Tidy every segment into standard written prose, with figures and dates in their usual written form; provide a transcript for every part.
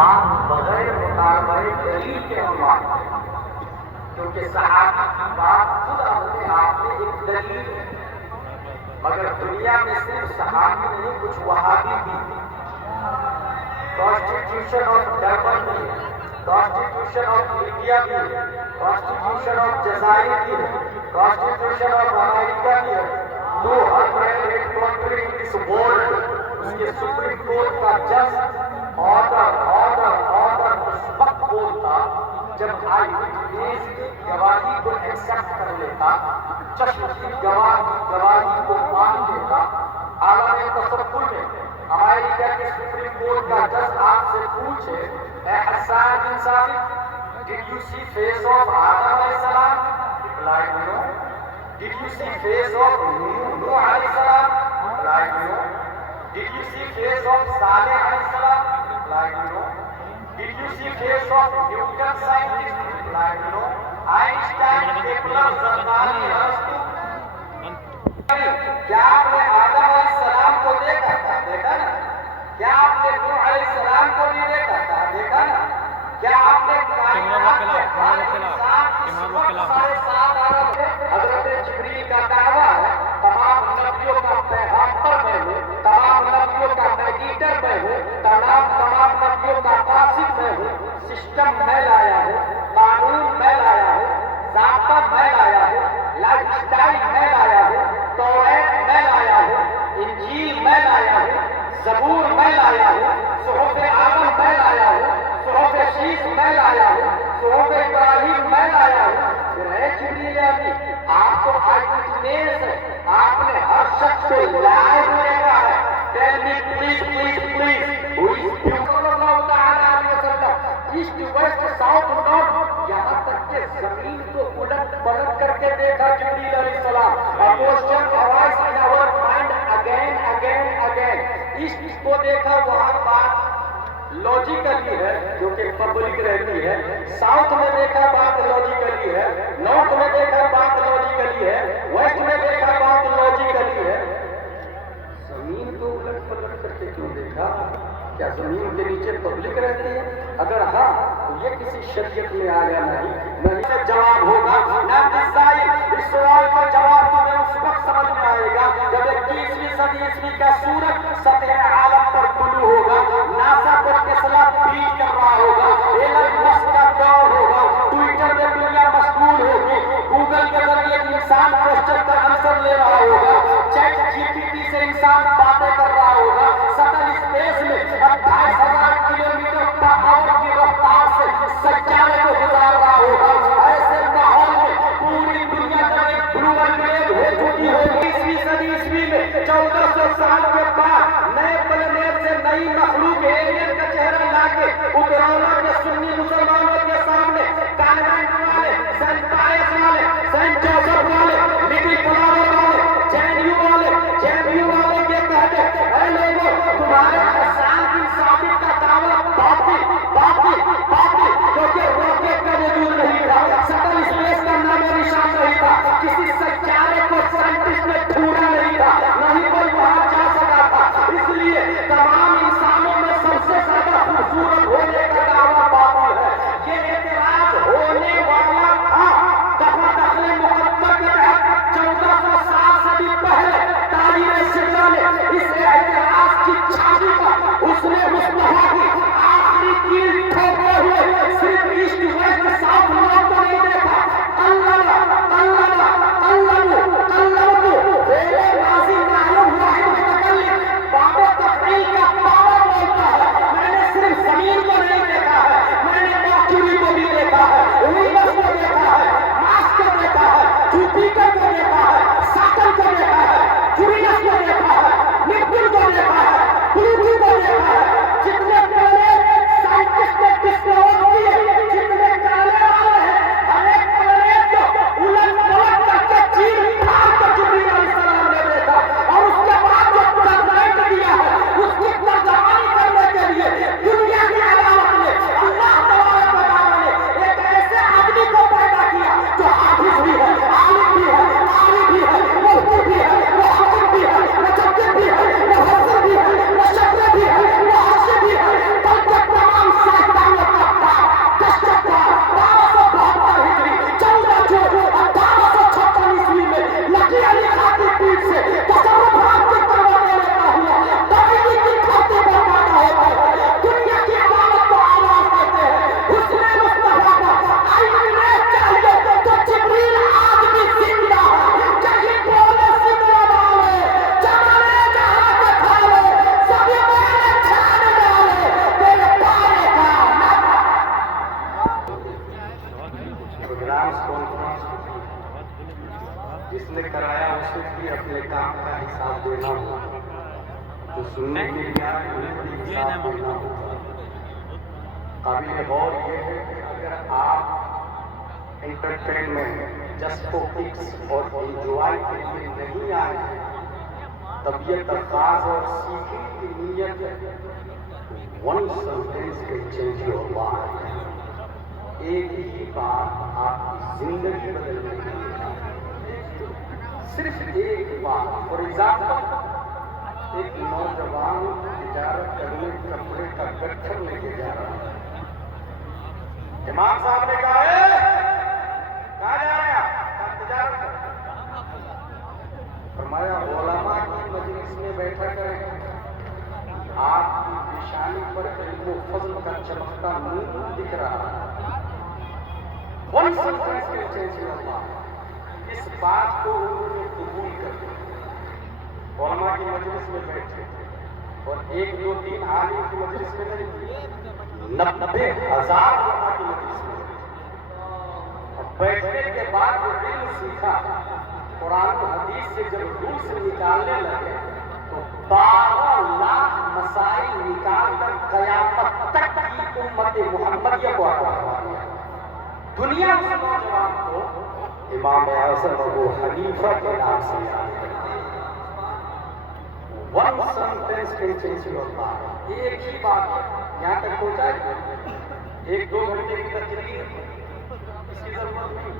بغیر مطالبہ دلیل کے عنوان کیونکہ صحابہ کی بات خود اپنے آپ میں ایک دلیل ہے، مگر دنیا میں صرف صحابی نہیں، کچھ وہابی بھی کانسٹیٹیوشن آف ڈربن بھی ہے، کانسٹیٹیوشن آف لیبیا بھی ہے، کانسٹیٹیوشن آف جزائر بھی ہے، کانسٹیٹیوشن آف امریکہ بھی ہے، 208 کنٹری ان دس ورلڈ اس کے سپریم کورٹ کا جج آرڈر اس وقت بولتا جب آئی وٹنس کی گواہی کو ایکسپٹ کر لیتا، چشم کی گواہی کو مان لیتا۔ عالم تصور میں امریکہ کے سپریم کورٹ کا جج آپ سے پوچھے، اے Hassan bin Thabit, did you see face of Adam علیہ السلام؟ Replied no. Did you see face of Nuh علیہ السلام؟ Replied no. Did you see face of Salih علیہ السلام؟ Replied no. Did you see face of Newton scientist? Replied no. Einstein, Kepler, زردانی، ارسطو؟ کیا آپ نے آدم علیہ السلام کو دیکھا تھا؟ دیکھا نا۔ کیا آپ نے نوح علیہ السلام کو بھی دیکھا تھا؟ دیکھا نا۔ کیا آپ نے کائنات میں ہر انسان کی صفت 7.5 ارب حضرت جبریل کا دعویٰ ہے، تمام نبیوں کا پیغامبر میں ہوں، تمام نبیوں کا میڈیٹر میں ہوں، تمام نبیوں کا قاصد میں ہوں، سسٹم میں لایا ہوں، قانون میں لایا ہوں، ضابطہ میں لایا ہوں، لائف اسٹائل میں لایا ہوں، توریت میں لایا ہوں، انجیل میں لایا ہوں، زبور میں لایا ہوں، صحف آدم میں لایا ہوں، صحف شیش میں لایا ہوں، صحف ابراہیم میں لایا ہوں۔ پھر ہے جبریل امین، آپ کو آئی وٹنس ہے، آپ نے ہر شخص کو لائیو دیکھا ہے۔ Tell me please who is you صلی اللہ تعالیٰ علیہ وسلم، ایسٹ ویسٹ ساؤتھ نارتھ، یہاں تک کہ زمین کو الٹ پلٹ کر کے دیکھا جبریل علیہ السلام۔ A question arises in our mind again. East کو دیکھا، وہاں بات لاجیکلی ہے جو کہ پبلک رہتی ہے، ساؤتھ میں دیکھا بات لاجیکلی ہے، نارتھ میں دیکھا بات لاجیکلی ہے، ویسٹ میں دیکھا بات لاجیکلی ہے۔ زمین کو الٹ پلٹ کر کے کیوں دیکھا؟ کیا زمین کے نیچے پبلک رہتی ہے؟ اگر ہاں تو یہ کسی شریعت میں آیا نہیں سے جواب ہوگا نہ اس سوال کا جواب تمہیں اس وقت سمجھ میں آئے گا جب 21ویں صدی عیسوی کا سورج سطح عالم پر طلوع ہوگا، ناسا کو ٹیسلا بیٹ کر رہا ہوگا، ایلن مسک کا دور ہوگا، ٹویٹر میں دنیا مشغول ہوگی، گوگل کے ذریعے انسان کوسچن کا آنسر لے رہا ہوگا، چیٹ جی پی ٹی سے انسان باتیں کر رہا ہوگا، سٹل اسپیس میں 28,000 کلومیٹر پر آور کی رفتار سے سیارے کو گزار رہا ہوگا۔ ایسے ماحول میں پوری دنیا کا ایک بلو انگریز ہو چکی ہوگی۔ 20ویں صدی عیسوی میں 1400 سال کے بعد نئے پلانیٹ سے نئی مخلوق ایلین کا چہرہ لا سننے کے لیے ساتھ دینا ہوگا. قابل غور یہ ہے کہ اگر آپ انٹرٹینمنٹ جسٹ فور ککس اور انجوائے کے لیے نہیں آئے ہیں، طبیعت خاص اور سیکھنے کی نیت ہے. One sentence can change your life. ایک ہی بات آپ کی زندگی بدلنے کے لیے، صرف ایک بات. فار ایگزامپل، ایک نوجوان تجارت کرنے کپڑے کا گٹھر لے کے جا رہا ہے. امام صاحب نے کہا کہاں جا رہے ہیں آپ؟ تجارت کر. فرمایا علماء کی مجلس میں بیٹھا کریں، آپ کی پیشانی پر علم و فضل کا چمکتا نور دکھ رہا ہے. ون سینٹینس کے چینج اللہ. اس بات کو انہوں نے قبول کر لیا. علماء کی مجلس میں بیٹھے اور 1 2 3 عالم کی مجلس میں نہیں، 90,000 علماء کی مجلس میں بیٹھے. اور بیٹھنے کے بعد جو علم سیکھا، قرآن و حدیث سے جب روح سے نکالنے لگے تو 12 لاکھ مسائل نکال کر قیامت تک کی امت محمدیہ کو عطا فرمایا. دنیا اس نوجوان کو امام اعظم ابو حنیفہ کے نام سے یاد کرتی ہے. One sentence can change your life. ایک ہی بات یہاں تک پہنچائے. 1 2 گھنٹے کی تقریر اس کی ضرورت نہیں.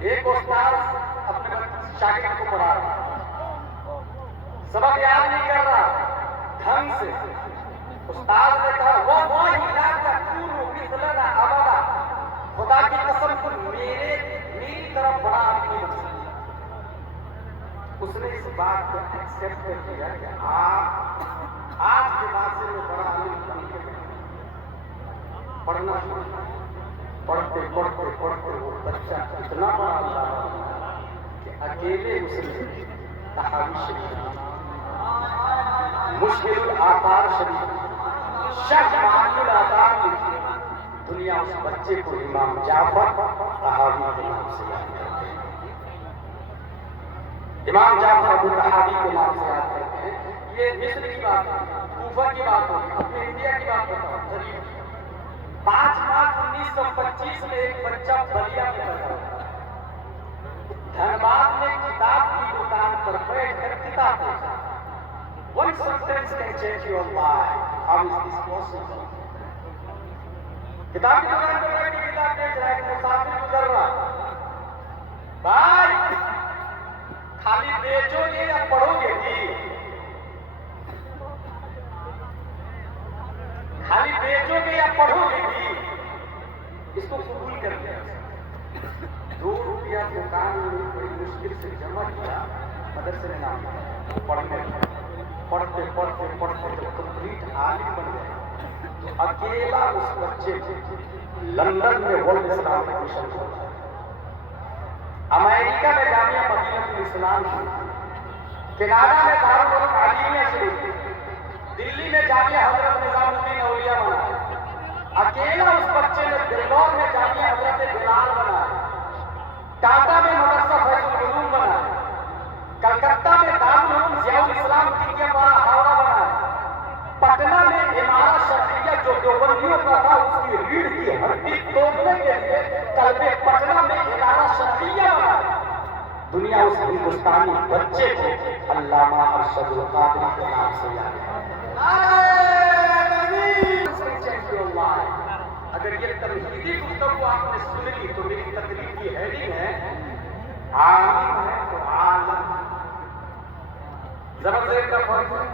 ایک استاد اپنے شاگرد کو پڑھا رہا، سبق یاد نہیں کر رہا ڈھنگ سے. استاد نے کہا وہ علاقہ کیوں مثلنا ابدا، خدا کی قسم کو میری طرف بڑا آدمی بن سکتا. اس نے اس بات کو ایکسپٹ کیا کہ آپ آج کے بعد سے وہ بڑا عالم بن کے پڑھنا شروع کیا. پڑھتے پڑھتے پڑھتے وہ بچہ اتنا بڑا ہوا کہ اکیلے اس نے تحاوی شریف، مشکل الآثار شریف، شرح معانی الآثار لکھی. دنیا اس بچے کو امام جعفر طحاوی کے نام سے یاد کرتے ہیں. امام جعفر ابو طحاوی کے نام سے یاد کرتے ہیں. یہ مصر کی بات ہے، کوفہ کی بات ہوگی. اپنے انڈیا کی بات بتاؤ. قریب 5 مارچ 1925 میں ایک بچہ بلیا میں پیدا ہوا. دھنباد میں کتاب کی دکان پر بیٹھ کر کتاب دیکھا. One sentence can change your life. How is this possible? کتاب کی دکان پر بیٹھ کے کتاب دیکھ رہا ہے کہ مسافر گزر رہا. بھائی خالی بیچو گے یا پڑھو گے جی؟ خالی بیچو گے یا پڑھو گے جی؟ اس کو قبول کر لیا. 2 روپیہ دکان میں بڑی مشکل سے جمع کیا، مدرسے میں نام پڑھنے. پڑھتے پڑھتے پڑھتے جب کمپلیٹ عالم بن گئے تو اکیلا اس بچے لندن میں ورلڈ اسلامک مشن ہوتا ہے. امریکہ میں جامعہ مدینہ الاسلام شروع، کینیڈا میں دارالعلوم علیمیہ شروع، دلی میں جامعہ حضرت نظام الدین اولیاء بنا. اکیلا اس بچے نے بنگلور میں جامعہ حضرت بلال بنا، ٹاٹا میں مدرسہ فیض العلوم بنا، کلکتہ میں دارالعلوم ضیاء الاسلام دنیا پارا ہاوڑا بنا، پٹنہ میں امارت شرعیہ جو دیوبندیوں کا تھا اس کی ریڑھ کی ہڈی توڑنے کے لیے قلب پٹنہ میں امارت شرعیہ بنا. دنیا اس ہندوستانی بچے کو علامہ ارشد القادری کے نام سے یاد ہے. اگر یہ تمہیدی گفتگو آپ نے سن لی تو میری تقریر کی ہیڈنگ ہے عالم ہے تو عالم. زبردست کا فرق ہے.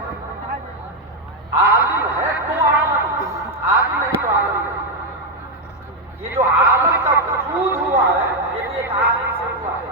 عالم ہے تو عالم، عالم نہیں تو عالم نہیں. یہ جو عالم کا وجود ہوا ہے یہ بھی ایک عالم سے ہوا ہے.